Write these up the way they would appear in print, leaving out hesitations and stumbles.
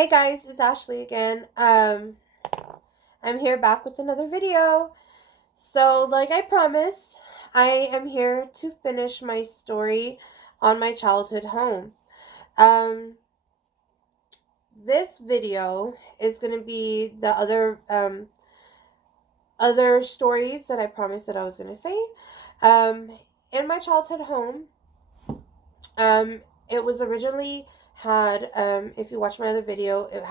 Hey guys, it's Ashley again. I'm here back with another video. So, like I promised, I am here to finish my story on my childhood home. Um, this video is going to be the other stories that I promised that I was going to say. In my childhood home, it was originally had if you watch my other video, it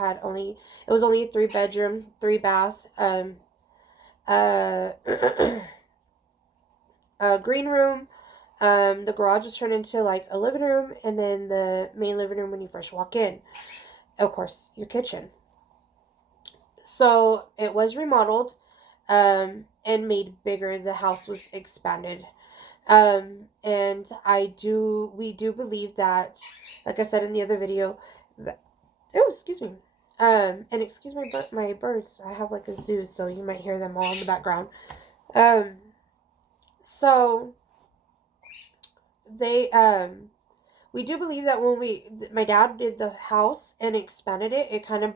was only a 3 bedroom, 3 bath, uh, a green room. The garage was turned into like a living room, and then the main living room when you first walk in. Of course, your kitchen. So it was remodeled, and made bigger. The house was expanded. And we do believe that, like I said in the other video, that, oh, excuse me. And excuse my birds. I have like a zoo, so you might hear them all in the background. Um, so they, we do believe that when my dad did the house and expanded it, it kind of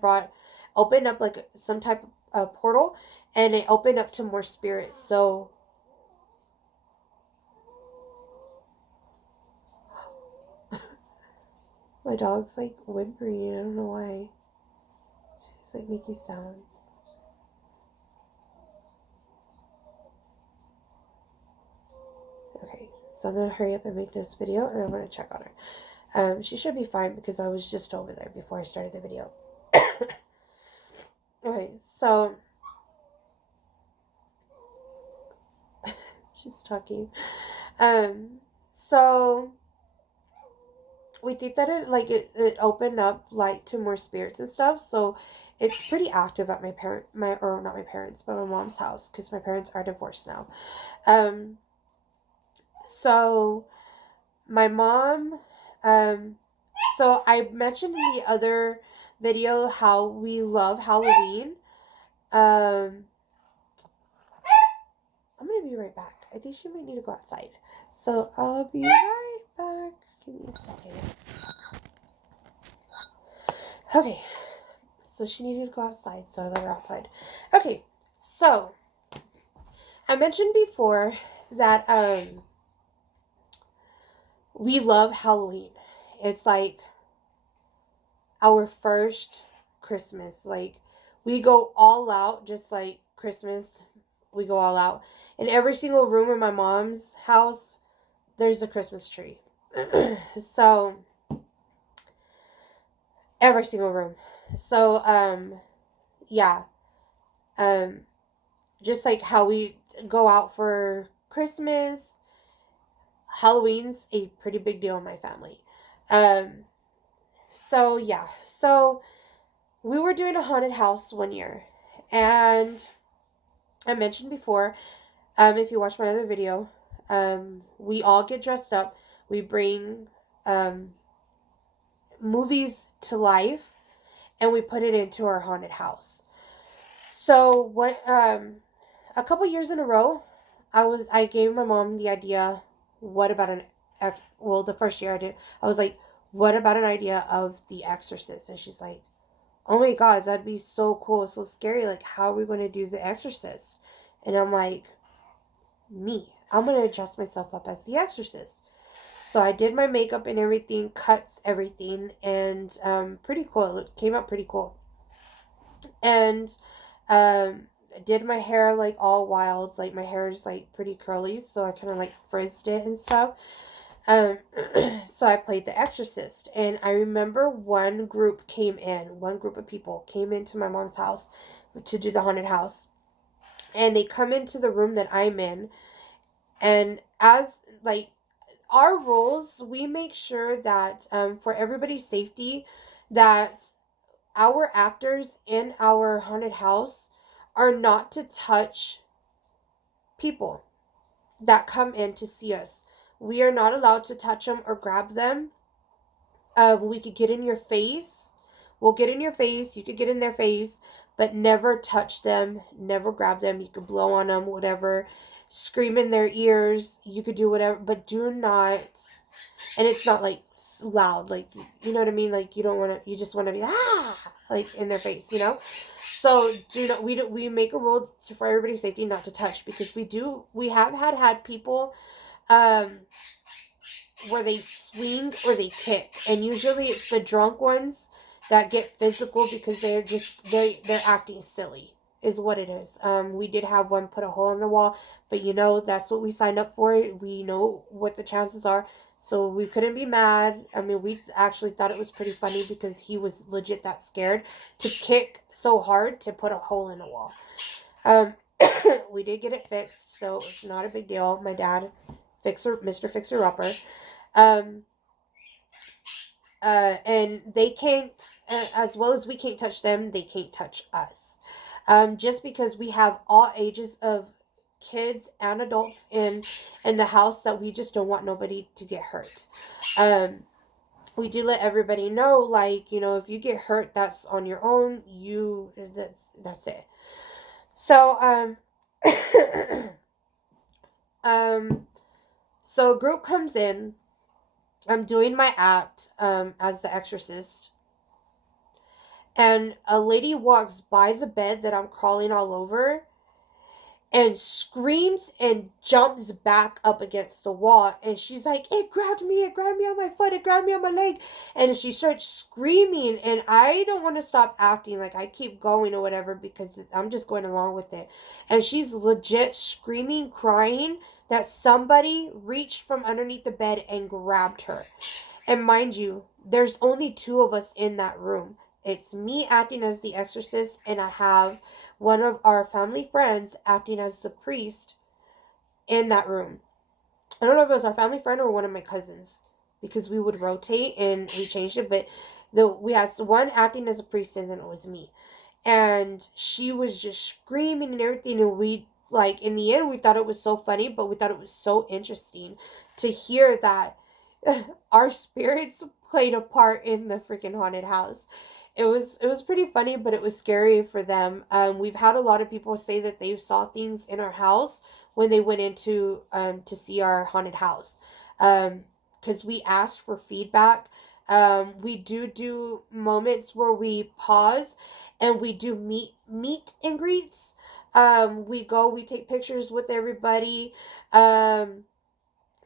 opened up like some type of portal, and it opened up to more spirits. So, my dog's like whimpering. I don't know why. She's like making sounds. Okay, so I'm gonna hurry up and make this video, and I'm gonna check on her. She should be fine because I was just over there before I started the video. Okay, so she's talking. So we think that it opened up like to more spirits and stuff. So it's pretty active at not my parents, but my mom's house, because my parents are divorced now. So my mom, so I mentioned in the other video how we love Halloween. I'm gonna be right back. I think she might need to go outside. So I'll be right back. Give me a second. Okay. So she needed to go outside, so I let her outside. Okay. So I mentioned before that we love Halloween. It's like our first Christmas. Like, we go all out, just like Christmas. We go all out. In every single room in my mom's house, there's a Christmas tree. So, every single room. So, yeah. Just like how we go out for Christmas, Halloween's a pretty big deal in my family. So yeah. So we were doing a haunted house one year, and I mentioned before, if you watch my other video, we all get dressed up. We bring movies to life, and we put it into our haunted house. So what? A couple years in a row, I gave my mom the idea. What about the first year I did, I was like, what about an idea of The Exorcist? And she's like, oh my god, that'd be so cool, so scary. Like, how are we going to do The Exorcist? And I'm like, I'm going to dress myself up as The Exorcist. So I did my makeup and everything, cuts, everything, and pretty cool. It came out pretty cool. And did my hair like all wild. Like, my hair is like pretty curly, so I kind of like frizzed it and stuff. So I played The Exorcist, and I remember one group of people came into my mom's house to do the haunted house, and they come into the room that I'm in, and as like our rules, we make sure that for everybody's safety, that our actors in our haunted house are not to touch people that come in to see us. We are not allowed to touch them or grab them. We could get in your face. We'll get in your face. You could get in their face, but never touch them. Never grab them. You could blow on them, whatever. Scream in their ears. You could do whatever, but do not. And it's not like loud, like, you know what I mean? Like, you don't want to, you just want to be, like, in their face, you know? So, we make a rule for everybody's safety not to touch, because we have had people, where they swing or they kick, and usually it's the drunk ones that get physical because they're acting silly, is what it is. We did have one put a hole in the wall, but that's what we signed up for. We know what the chances are, so we couldn't be mad. I mean, we actually thought it was pretty funny because he was legit that scared to kick so hard to put a hole in the wall. We did get it fixed, so it's not a big deal. My dad, Mr. Fixer Upper. Um, and they can't, as well as we can't touch them, they can't touch us. Just because we have all ages of kids and adults in the house, that we just don't want nobody to get hurt. We do let everybody know, like, if you get hurt, that's on your own. That's it. So, so a group comes in. I'm doing my act as the exorcist, and a lady walks by the bed that I'm crawling all over and screams and jumps back up against the wall, and she's like, it grabbed me on my foot, it grabbed me on my leg, and she starts screaming, and I don't want to stop acting, like, I keep going or whatever, because I'm just going along with it, and she's legit screaming, crying, that somebody reached from underneath the bed and grabbed her. And mind you, there's only 2 of us in that room. It's me acting as the exorcist, and I have one of our family friends acting as the priest in that room. I don't know if it was our family friend or one of my cousins, because we would rotate and we changed it, but we had one acting as a priest, and then it was me. And she was just screaming and everything, and we, like, in the end, we thought it was so funny, but we thought it was so interesting to hear that our spirits played a part in the freaking haunted house. It was pretty funny, but it was scary for them. We've had a lot of people say that they saw things in our house when they went into to see our haunted house, because we asked for feedback. We do moments where we pause, and we do meet and greets. We take pictures with everybody.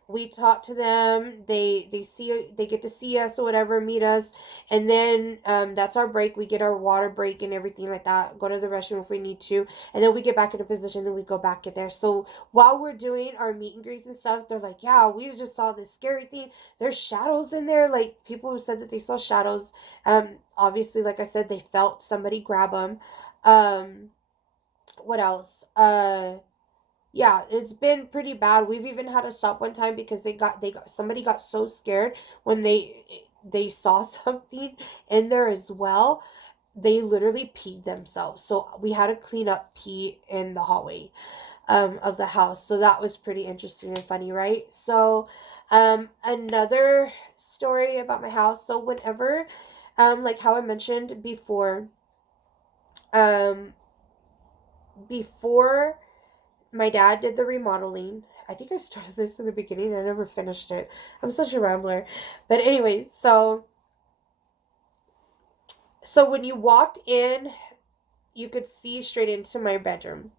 We talk to them, they get to see us or whatever, meet us, and then that's our break. We get our water break and everything like that, go to the restroom if we need to, and then we get back into position and we go back in there. So while we're doing our meet and greets and stuff, they're like, yeah, we just saw this scary thing, there's shadows in there, like people who said that they saw shadows. Obviously, like I said, they felt somebody grab them. What else? Yeah, it's been pretty bad. We've even had to stop one time because somebody got so scared when they saw something in there as well. They literally peed themselves. So we had to clean up pee in the hallway of the house. So that was pretty interesting and funny, right? So another story about my house. So whenever like how I mentioned before, before my dad did the remodeling. I think I started this in the beginning. I never finished it. I'm such a rambler. But anyway, so when you walked in, you could see straight into my bedroom.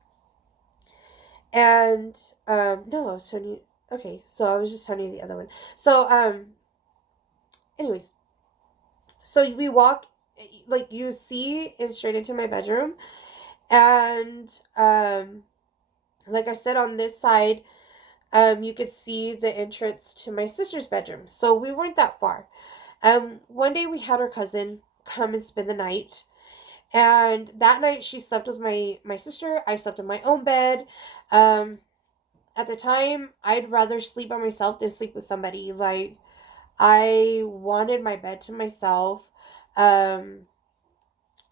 And no, I was telling you. Okay, so I was just telling you the other one. So anyways, so we walk, like, you see in straight into my bedroom, and like I said, on this side, you could see the entrance to my sister's bedroom. So we weren't that far. One day we had our cousin come and spend the night. And that night she slept with my sister. I slept in my own bed. At the time, I'd rather sleep by myself than sleep with somebody. Like, I wanted my bed to myself. Like,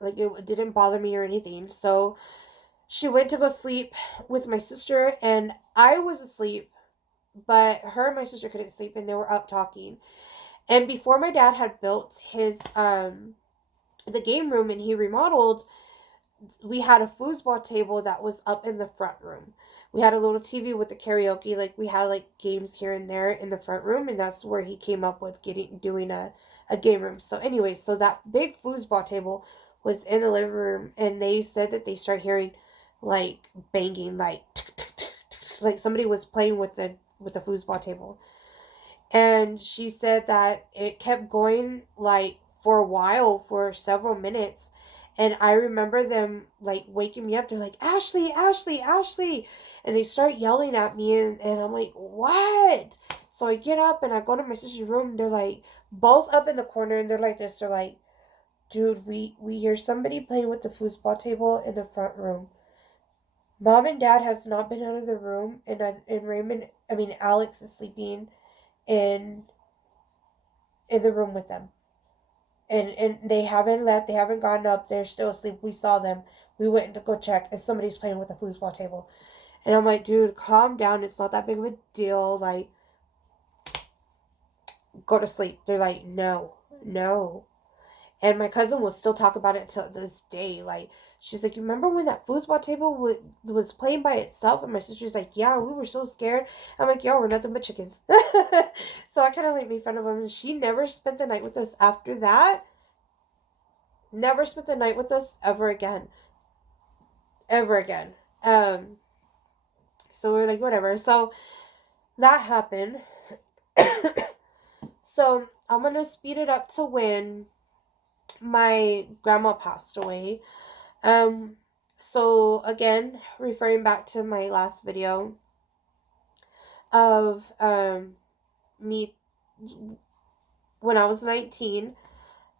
it didn't bother me or anything. So she went to go sleep with my sister, and I was asleep, but her and my sister couldn't sleep, and they were up talking. And before my dad had built his the game room and he remodeled, we had a foosball table that was up in the front room. We had a little TV with the karaoke. Like, we had, like, games here and there in the front room, and that's where he came up with doing a game room. So, anyway, so that big foosball table was in the living room, and they said that they start hearing, like, banging, like, like somebody was playing with the foosball table. And she said that it kept going, like, for a while, for several minutes. And I remember them, like, waking me up. They're like, Ashley, Ashley, Ashley. And they start yelling at me. And I'm like, what? So I get up and I go to my sister's room. And they're like, both up in the corner. And they're like this. They're like, dude, we hear somebody playing with the foosball table in the front room. Mom and Dad has not been out of the room. And Alex is sleeping in the room with them. And they haven't left, they haven't gotten up, they're still asleep. We saw them. We went to go check, and somebody's playing with a foosball table. And I'm like, dude, calm down. It's not that big of a deal. Like, go to sleep. They're like, no, no. And my cousin will still talk about it to this day. Like, she's like, you remember when that foosball table was playing by itself? And my sister's like, yeah, we were so scared. I'm like, yo, we're nothing but chickens. So I kind of like made fun of them. And she never spent the night with us after that. Never spent the night with us ever again. Ever again. So we're like, whatever. So that happened. So I'm going to speed it up to when my grandma passed away. So again, referring back to my last video of me when I was 19,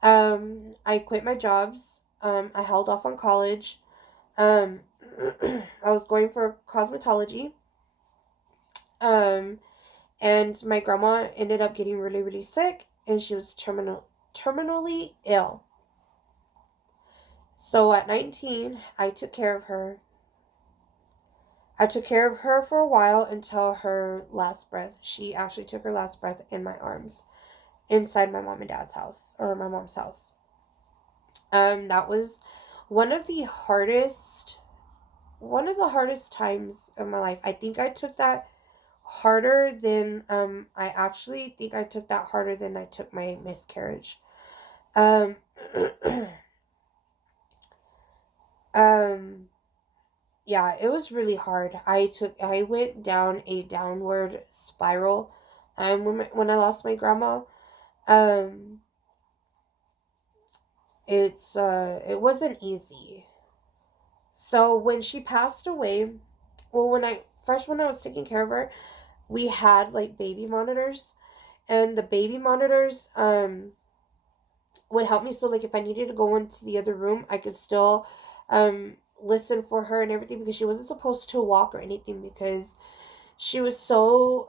I quit my jobs. I held off on college. I was going for cosmetology. And my grandma ended up getting really, really sick, and she was terminally ill. So at 19, I took care of her. I took care of her for a while until her last breath. She actually took her last breath in my arms, inside my mom and dad's house, or my mom's house. That was one of the hardest times of my life. I think I took that harder than I took my miscarriage. Um, yeah, it was really hard. I went down a downward spiral. When I lost my grandma, um, it wasn't easy. So when she passed away, well, when I was taking care of her, we had like baby monitors, and the baby monitors would help me. So like if I needed to go into the other room, I could still listen for her and everything, because she wasn't supposed to walk or anything, because she was so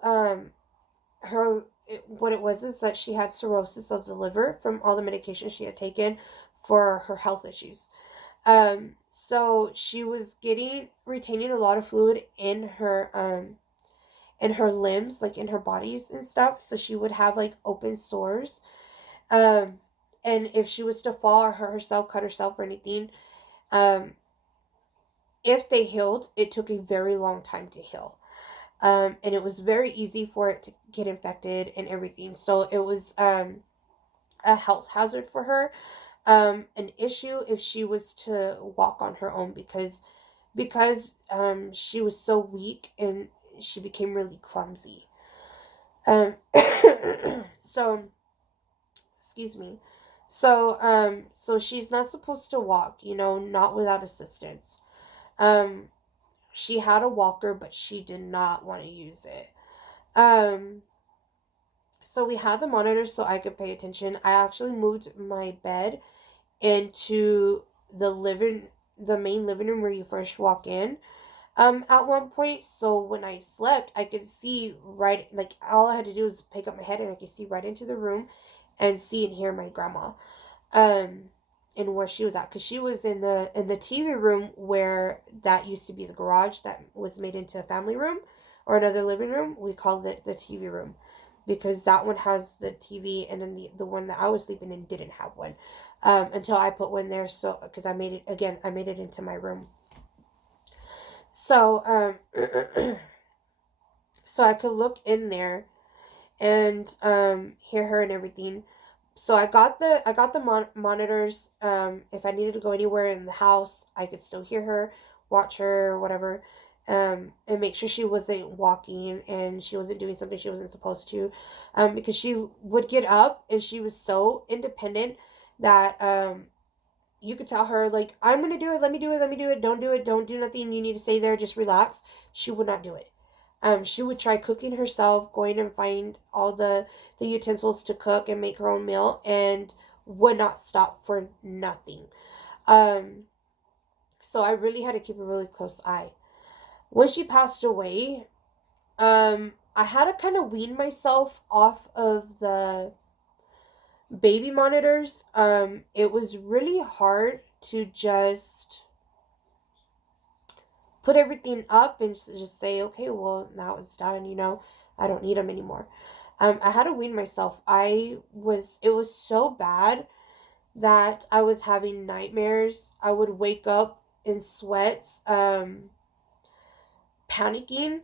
what it was is that she had cirrhosis of the liver from all the medication she had taken for her health issues. So she was retaining a lot of fluid in her limbs, like in her bodies and stuff. So she would have like open sores. Um, and if she was to fall or hurt herself, cut herself or anything, um, if they healed, it took a very long time to heal. And it was very easy for it to get infected and everything. So it was a health hazard for her. An issue if she was to walk on her own, because she was so weak and she became really clumsy. Um, so, excuse me. So she's not supposed to walk, not without assistance. Um, she had a walker, but she did not want to use it. Um, so we had the monitor so I could pay attention. I actually moved my bed into the main living room where you first walk in. At one point, so when I slept, I could see right, like all I had to do was pick up my head and I could see right into the room and see and hear my grandma. Um, and where she was at, because she was in the TV room where that used to be the garage that was made into a family room or another living room. We called it the TV room, because that one has the TV, and then the one that I was sleeping in didn't have one. Until I put one there, so because I made it into my room. So, so I could look in there and hear her and everything. So I got the monitors. If I needed to go anywhere in the house, I could still hear her, watch her, or whatever, and make sure she wasn't walking and she wasn't doing something she wasn't supposed to, because she would get up and she was so independent that you could tell her like, I'm gonna do it, let me do it, let me do it, don't do it, don't do nothing, you need to stay there, just relax. She would not do it. She would try cooking herself, going and find all the utensils to cook and make her own meal, and would not stop for nothing. Um, so I really had to keep a really close eye. When she passed away, I had to kind of wean myself off of the baby monitors. It was really hard to just put everything up and just say, okay, well, now it's done, I don't need them anymore. I had to wean myself. It was so bad that I was having nightmares. I would wake up in sweats, panicking.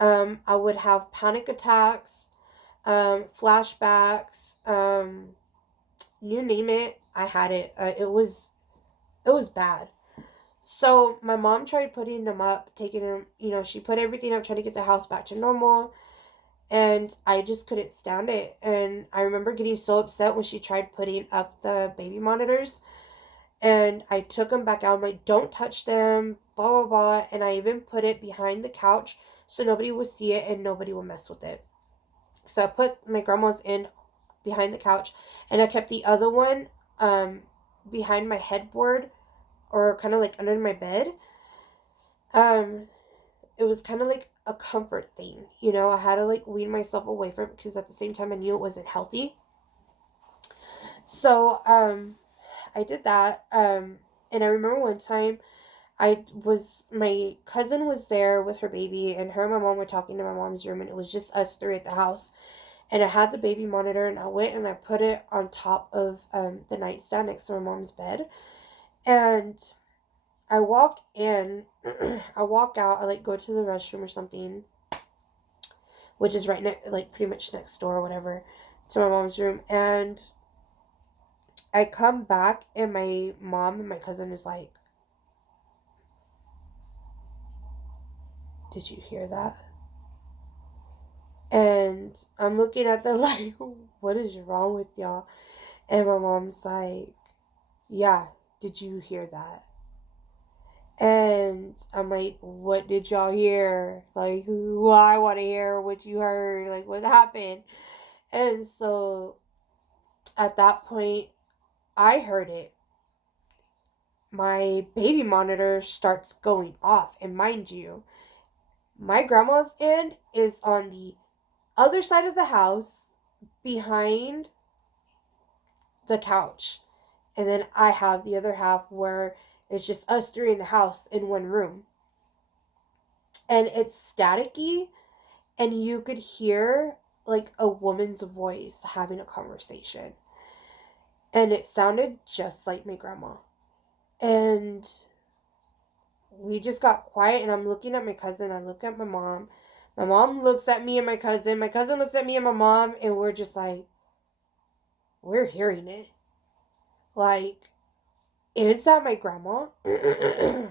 I would have panic attacks, flashbacks, you name it. I had it. It was bad. So my mom tried putting them up, taking them, she put everything up, trying to get the house back to normal. And I just couldn't stand it. And I remember getting so upset when she tried putting up the baby monitors. And I took them back out. I'm like, don't touch them, blah, blah, blah. And I even put it behind the couch so nobody would see it and nobody would mess with it. So I put my grandma's in behind the couch. And I kept the other one behind my headboard, or kind of like under my bed. Um, it was kind of like a comfort thing, I had to like wean myself away from it because at the same time I knew it wasn't healthy. So I did that. And I remember one time my cousin was there with her baby, and her and my mom were talking in my mom's room, and it was just us three at the house. And I had the baby monitor, and I went and I put it on top of the nightstand next to my mom's bed. And I walk in, I walk out, I like go to the restroom or something, which is right next, like pretty much next door or whatever, to my mom's room. And I come back, and my mom and my cousin is like, did you hear that? And I'm looking at them like, what is wrong with y'all? And my mom's like, yeah, did you hear that? And I'm like, what did y'all hear? Like, well, I want to hear what you heard. Like, what happened? And so at that point, I heard it. My baby monitor starts going off. And mind you, my grandma's end is on the other side of the house behind the couch. And then I have the other half where it's just us three in the house in one room. And it's staticky, and you could hear like a woman's voice having a conversation. And it sounded just like my grandma. And we just got quiet, and I'm looking at my cousin. I look at my mom. My mom looks at me and my cousin. My cousin looks at me and my mom, and we're just like, we're hearing it. Like, is that my grandma? And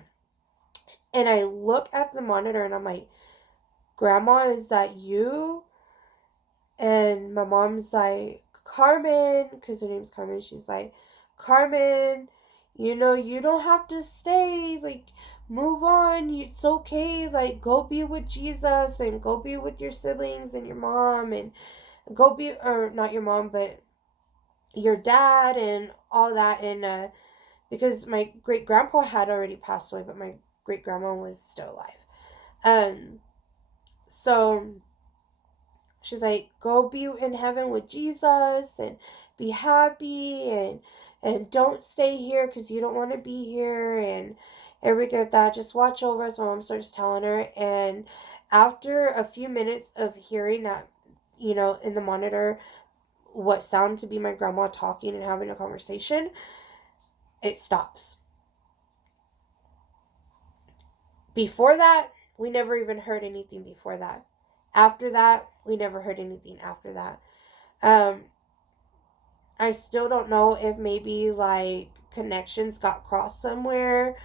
I look at the monitor and I'm like, Grandma, is that you? And my mom's like, Carmen, because her name's Carmen. She's like, Carmen, you don't have to stay. Like, move on. It's okay. Like, go be with Jesus and go be with your siblings and your mom, and go be, or not your mom, but your dad and all that. And because my great grandpa had already passed away, but my great grandma was still alive. So she's like, go be in heaven with Jesus and be happy, and don't stay here because you don't want to be here, and everything like that. Just watch over us. My mom starts telling her. And after a few minutes of hearing that, in the monitor, what sounded to be my grandma talking and having a conversation, it stops. Before that, we never even heard anything before that. After that, we never heard anything after that. I still don't know if maybe like connections got crossed somewhere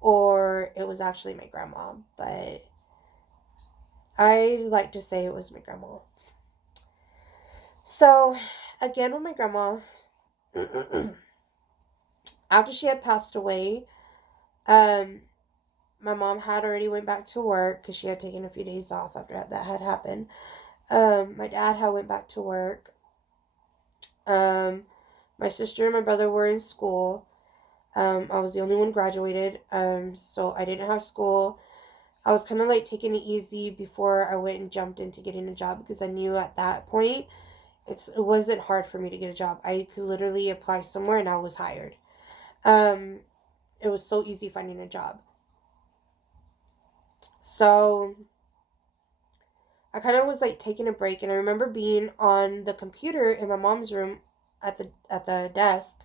or it was actually my grandma, but I like to say it was my grandma. So, again, with my grandma, after she had passed away, my mom had already went back to work because she had taken a few days off after that had happened. My dad had went back to work. My sister and my brother were in school. I was the only one graduated, so I didn't have school. I was kind of like taking it easy before I went and jumped into getting a job because I knew at that point it wasn't hard for me to get a job. I could literally apply somewhere and I was hired. It was so easy finding a job. So I kind of was like taking a break, and I remember being on the computer in my mom's room at the desk,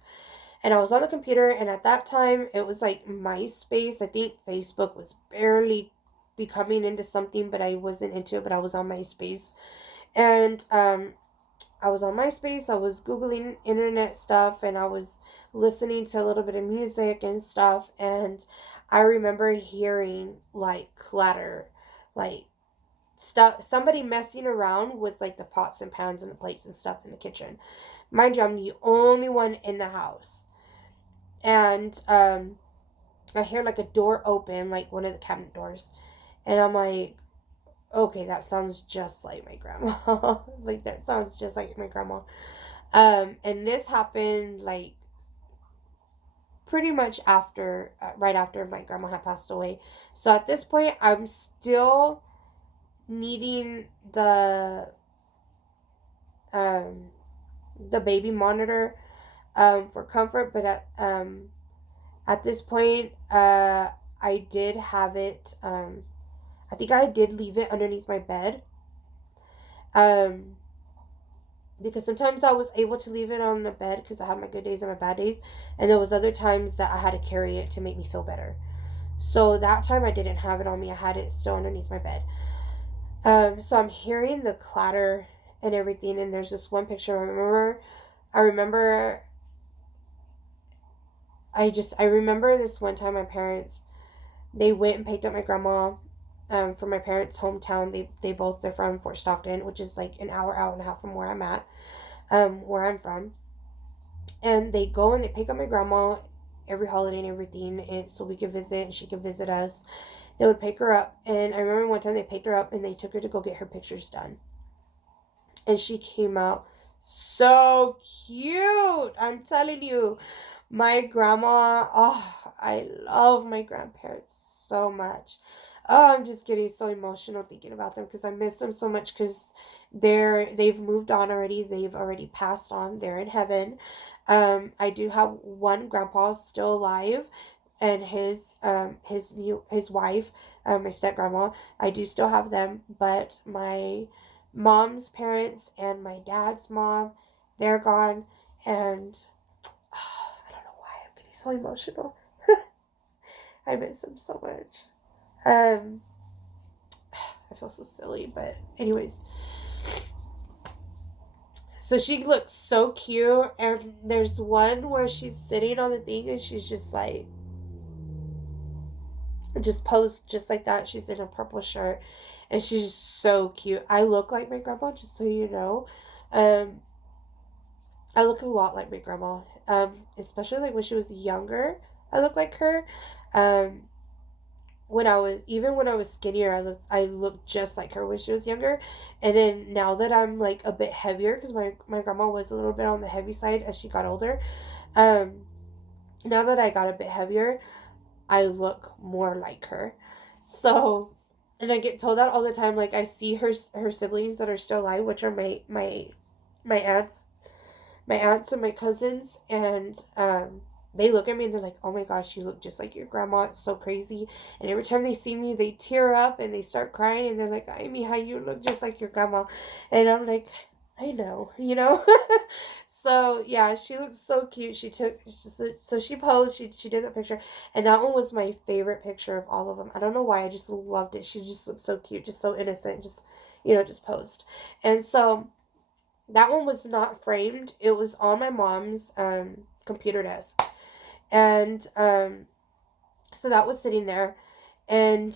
and I was on the computer, and at that time it was like MySpace. I think Facebook was barely becoming into something, but I wasn't into it, but I was on MySpace. And I was on MySpace, I was Googling internet stuff, and I was listening to a little bit of music and stuff, and I remember hearing like clatter, like stuff, somebody messing around with like the pots and pans and the plates and stuff in the kitchen. Mind you, I'm the only one in the house. And I hear like a door open, like one of the cabinet doors, and I'm like, okay, that sounds just like my grandma. Like, that sounds just like my grandma. And this happened like pretty much after, right after my grandma had passed away. So at this point, I'm still needing the baby monitor for comfort, but at this point, I did have it. I think I did leave it underneath my bed. Because sometimes I was able to leave it on the bed because I had my good days and my bad days, and there was other times that I had to carry it to make me feel better. So that time I didn't have it on me. I had it still underneath my bed. So I'm hearing the clatter and everything, and there's this one picture I remember I remember this one time my parents, they went and picked up my grandma from my parents' hometown. They're from Fort Stockton, which is like an hour and a half from where I'm at, where I'm from. And they go and they pick up my grandma every holiday and everything, and so we could visit and she could visit us. They would pick her up, and I remember one time they picked her up and they took her to go get her pictures done. And she came out so cute. I'm telling you, my grandma, oh, I love my grandparents so much. Oh, I'm just getting so emotional thinking about them because I miss them so much because they've moved on already. They've already passed on. They're in heaven. I do have one grandpa still alive, and his wife, my step grandma. I do still have them, but my mom's parents and my dad's mom, they're gone, and I don't know why I'm getting so emotional. I miss them so much. I feel so silly, but anyways. So she looks so cute, and there's one where she's sitting on the thing and she's just like, just posed just like that. She's in a purple shirt, and she's so cute. I look like my grandma, just so you know. I look a lot like my grandma, especially like when she was younger. I look like her. When I was skinnier, I looked just like her when she was younger, and then now that I'm like a bit heavier, because my grandma was a little bit on the heavy side as she got older. Now that I got a bit heavier, I look more like her. So, and I get told that all the time. Like, I see her siblings that are still alive, which are my aunts, and my cousins, and they look at me and they're like, oh my gosh, you look just like your grandma. It's so crazy. And every time they see me, they tear up and they start crying, and they're like, Amy, how you look just like your grandma. And I'm like, I know, you know? So, yeah, she looks so cute. So she posed, she did that picture, and that one was my favorite picture of all of them. I don't know why, I just loved it. She just looked so cute, just so innocent, just, just posed. And so, that one was not framed. It was on my mom's computer desk. And so that was sitting there, and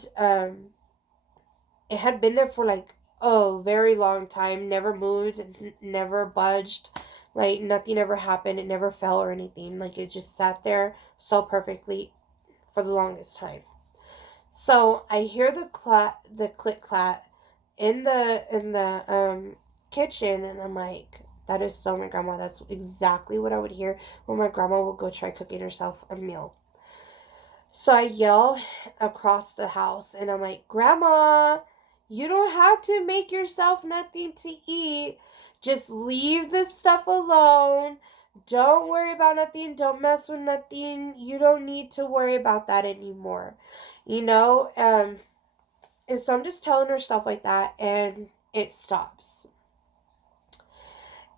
it had been there for like a very long time, never moved, never budged, like nothing ever happened, it never fell or anything, like it just sat there so perfectly for the longest time. So I hear the click clack in the kitchen, and I'm like, that is so my grandma. That's exactly what I would hear when my grandma would go try cooking herself a meal. So I yell across the house, and I'm like, Grandma, you don't have to make yourself nothing to eat. Just leave this stuff alone. Don't worry about nothing. Don't mess with nothing. You don't need to worry about that anymore. You know? And so I'm just telling her stuff like that, and it stops.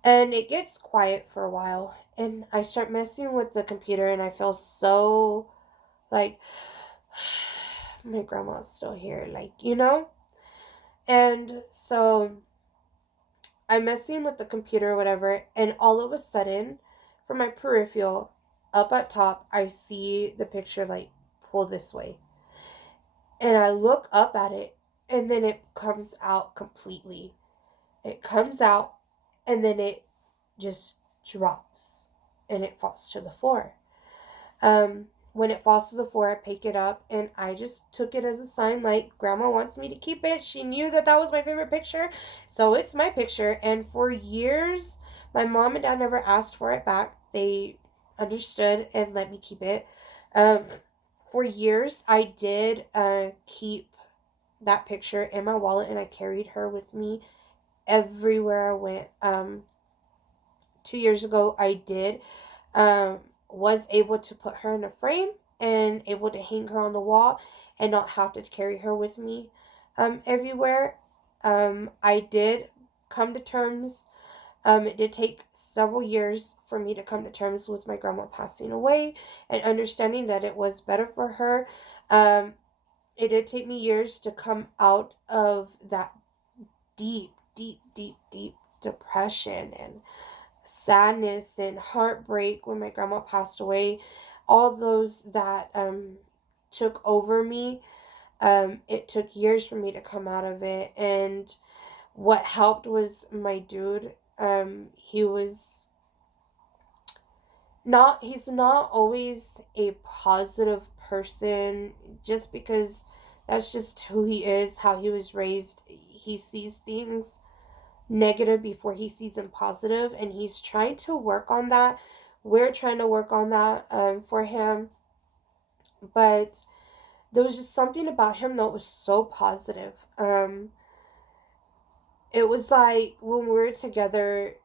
And it gets quiet for a while. And I start messing with the computer, and I feel so like my grandma's still here, like. And so I'm messing with the computer or whatever, and all of a sudden, from my peripheral, up at top, I see the picture like pull this way. And I look up at it, and then it comes out completely. It comes out, and then it just drops, and it falls to the floor. When it falls to the floor, I pick it up, and I just took it as a sign, like, Grandma wants me to keep it. She knew that that was my favorite picture, so it's my picture. And for years, my mom and dad never asked for it back. They understood and let me keep it. Um, for years, I did keep that picture in my wallet, and I carried her with me everywhere I went. 2 years ago, I did was able to put her in a frame and able to hang her on the wall and not have to carry her with me everywhere. I did come to terms. It did take several years for me to come to terms with my grandma passing away and understanding that it was better for her. It did take me years to come out of that deep, deep, deep, deep depression and sadness and heartbreak when my grandma passed away, all those that took over me. It took years for me to come out of it, and what helped was my dude. He was not, he's not always a positive person, just because that's just who he is, how he was raised. He sees things negative before he sees them positive, and he's trying to work on that. We're trying to work on that for him, but there was just something about him that was so positive. It was like when we were together,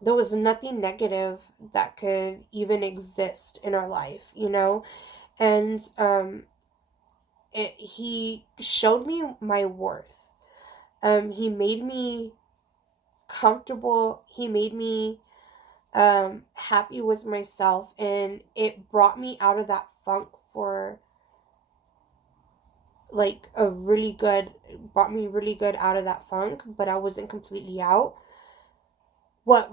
there was nothing negative that could even exist in our life. And he showed me my worth. He made me comfortable. He made me happy with myself, and it brought me out of that funk for like brought me really good out of that funk, but I wasn't completely out. What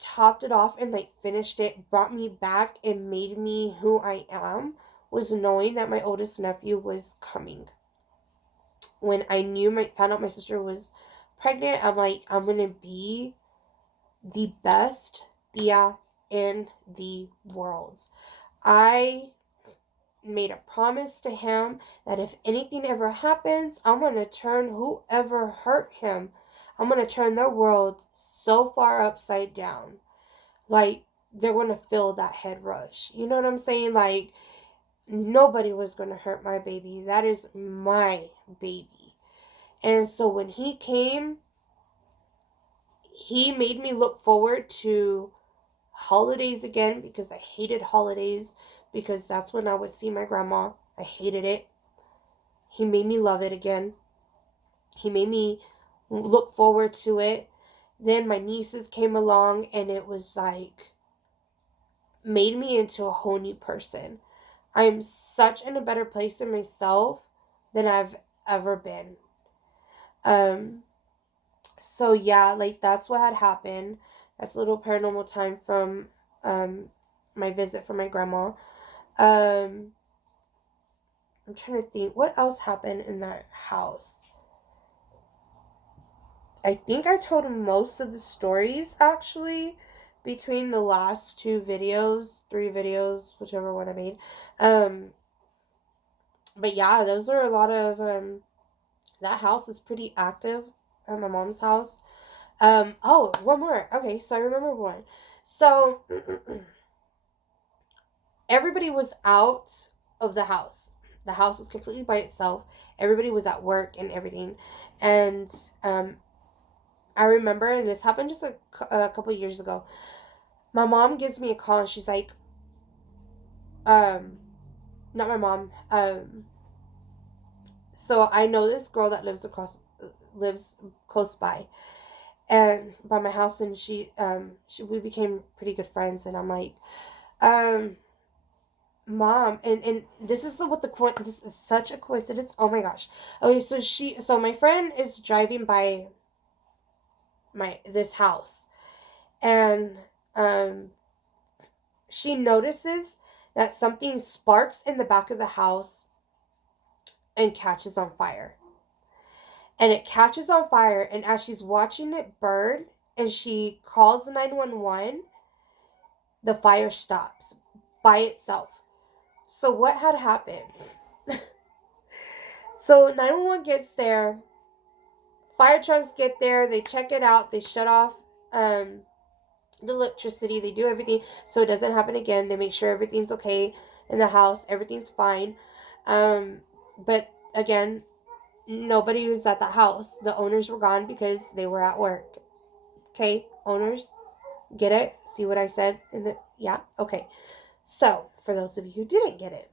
topped it off and like finished it, brought me back and made me who I am, was knowing that my oldest nephew was coming. When I found out my sister was pregnant, I'm like, I'm gonna be the best Thea in the world. I made a promise to him that if anything ever happens, I'm going to turn whoever hurt him, I'm going to turn their world so far upside down. Like, they're going to feel that head rush. You know what I'm saying? Like, nobody was going to hurt my baby. That is my baby. And so when he came, he made me look forward to holidays again, because I hated holidays, because that's when I would see my grandma. I hated it. He made me love it again. He made me look forward to it. Then my nieces came along, and it was like made me into a whole new person. I'm such in a better place in myself than I've ever been. Um, so yeah, like that's what had happened. That's a little paranormal time from um my visit from my grandma. Um, I'm trying to think what else happened in that house. I think I told most of the stories actually between the last two videos, three videos, whichever one I made. Um, but yeah, those are a lot of that house is pretty active at my mom's house. Oh, one more. Okay, so I remember one. So everybody was out of the house. The house was completely by itself. Everybody was at work and everything. And I remember, and this happened just a couple of years ago. My mom gives me a call and she's like, um, not my mom. So I know this girl that lives close by, and by my house, and we became pretty good friends, and I'm like, um, mom, and this is this is such a coincidence. Oh my gosh. Okay, so my friend is driving by this house, and um, she notices that something sparks in the back of the house and catches on fire. And it catches on fire, and as she's watching it burn and she calls 911, the fire stops by itself. So what had happened? So 911 gets there, fire trucks get there, they check it out, they shut off the electricity, they do everything so it doesn't happen again. They make sure everything's okay in the house, everything's fine. But again, nobody was at the house. The owners were gone because they were at work. Okay, owners, get it? See what I said in the yeah? Okay. So, for those of you who didn't get it.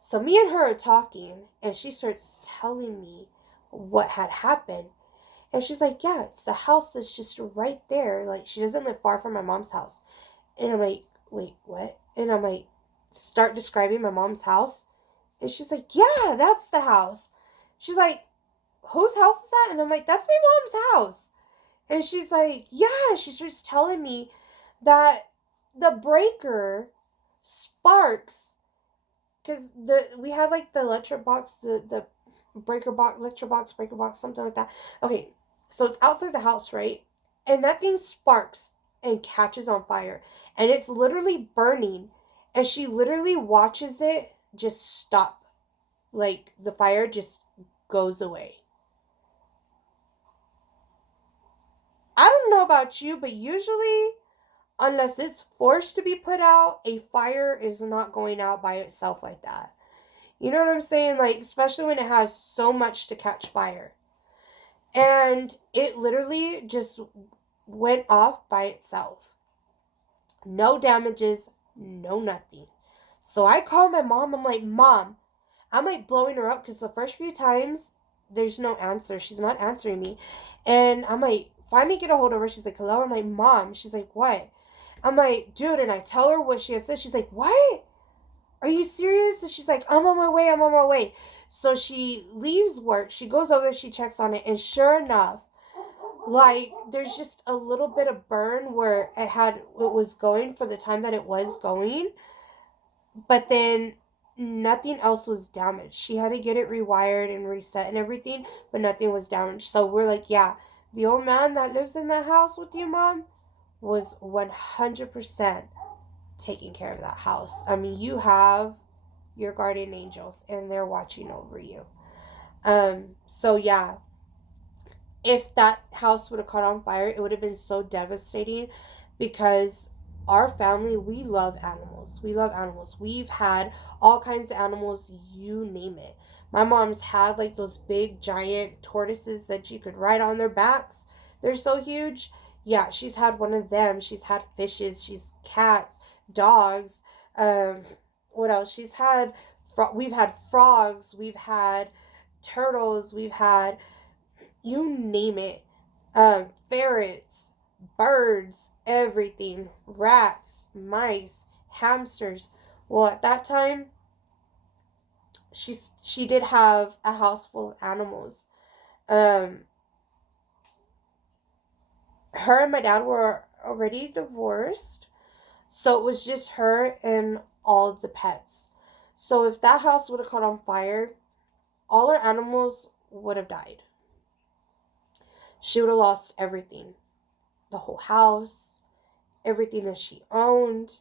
So me and her are talking, and she starts telling me what had happened. And she's like, yeah, it's the house that's just right there. Like, she doesn't live far from my mom's house. And I'm like, wait, what? And I'm like, start describing my mom's house. And she's like, yeah, that's the house. She's like, whose house is that? And I'm like, that's my mom's house. And she's like, yeah. She starts telling me that the breaker sparks because we had like the electric box, the breaker box, electric box, breaker box, something like that. Okay, so it's outside the house, right? And that thing sparks and catches on fire, and it's literally burning, and she literally watches it just stop, like the fire just goes away. I don't know about you, but usually, unless it's forced to be put out, a fire is not going out by itself like that. You know what I'm saying? Like, especially when it has so much to catch fire. And it literally just went off by itself. No damages, no nothing. So I call my mom. I'm like, Mom, I'm like blowing her up because the first few times there's no answer. She's not answering me. And I'm like, finally get a hold of her. She's like, hello. I'm like, Mom. She's like, what? I'm like, dude. And I tell her what she had said. She's like, what? Are you serious? And she's like, I'm on my way. I'm on my way. So she leaves work. She goes over, she checks on it. And sure enough, like there's just a little bit of burn where it was going for the time that it was going. But then nothing else was damaged. She had to get it rewired and reset and everything, but nothing was damaged. So we're like, yeah, the old man that lives in that house with you, Mom, was 100% taking care of that house. I mean, you have your guardian angels and they're watching over you. So yeah, if that house would have caught on fire, it would have been so devastating because our family, we love animals. We love animals. We've had all kinds of animals, you name it. My mom's had like those big giant tortoises that you could ride on their backs. They're so huge. Yeah, she's had one of them. She's had fishes. She's cats, dogs. Um, what else? We've had frogs. We've had turtles. We've had you name it. Ferrets, birds, everything, rats, mice, hamsters. Well, at that time, she did have a house full of animals. Um, her and my dad were already divorced, so it was just her and all the pets. So if that house would have caught on fire, all her animals would have died. She would have lost everything, the whole house, everything that she owned,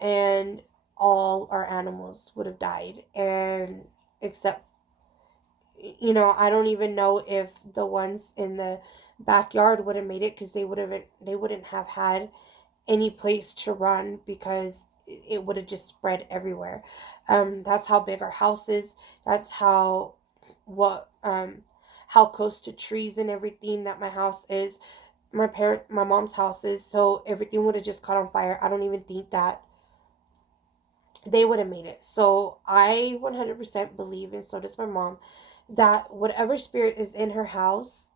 and all our animals would have died. And except, I don't even know if the ones in the backyard would have made it, because they wouldn't have had any place to run, because it would have just spread everywhere. That's how big our house is. That's how close to trees and everything that my house is. My mom's house is. So everything would have just caught on fire. I don't even think that they would have made it. So I 100% believe, and so does my mom, that whatever spirit is in her house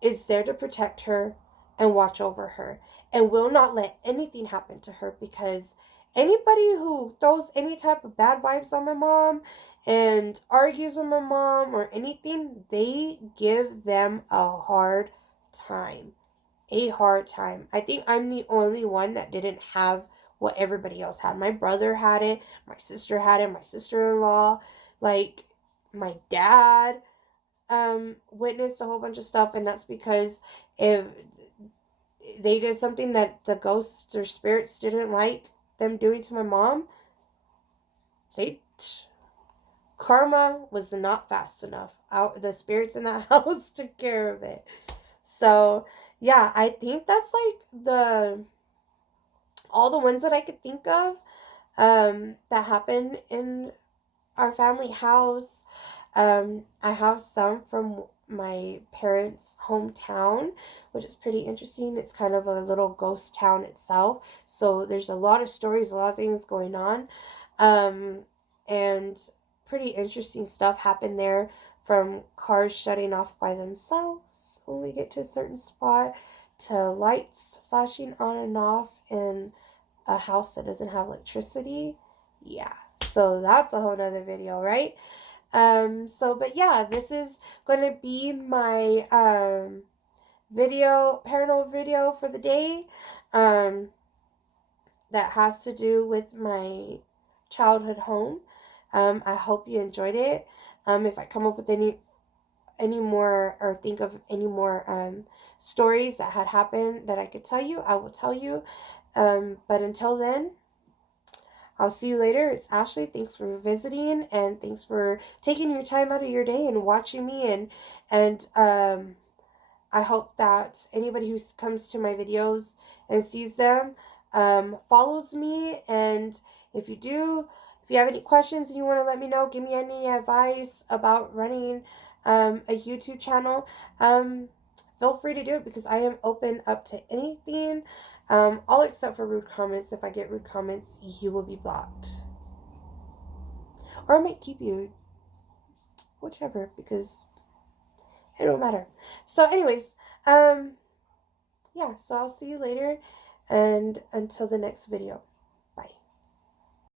is there to protect her and watch over her, and will not let anything happen to her, because anybody who throws any type of bad vibes on my mom and argues with my mom or anything, they give them a hard time. A hard time. I think I'm the only one that didn't have what everybody else had. My brother had it, my sister had it, my sister-in-law, like my dad witnessed a whole bunch of stuff, and that's because if they did something that the ghosts or spirits didn't like them doing to my mom, they karma was not fast enough. The spirits in that house took care of it. So yeah, I think that's like all the ones that I could think of that happened in our family house. I have some from my parents' hometown, which is pretty interesting. It's kind of a little ghost town itself. So there's a lot of stories, a lot of things going on. And pretty interesting stuff happened there, from cars shutting off by themselves when we get to a certain spot, to lights flashing on and off in a house that doesn't have electricity. Yeah. So that's a whole nother video, right? But yeah, this is going to be my, paranormal video for the day, that has to do with my childhood home. I hope you enjoyed it. If I come up with any more, or think of any more, stories that had happened that I could tell you, I will tell you. But until then, I'll see you later. It's Ashley. Thanks for visiting, and thanks for taking your time out of your day and watching me. And I hope that anybody who comes to my videos and sees them follows me. And if you do, if you have any questions and you want to let me know, give me any advice about running a YouTube channel, feel free to do it, because I am open up to anything. All except for rude comments. If I get rude comments, you will be blocked. Or I might keep you. Whichever, because it don't matter. So anyways, yeah, so I'll see you later, and until the next video.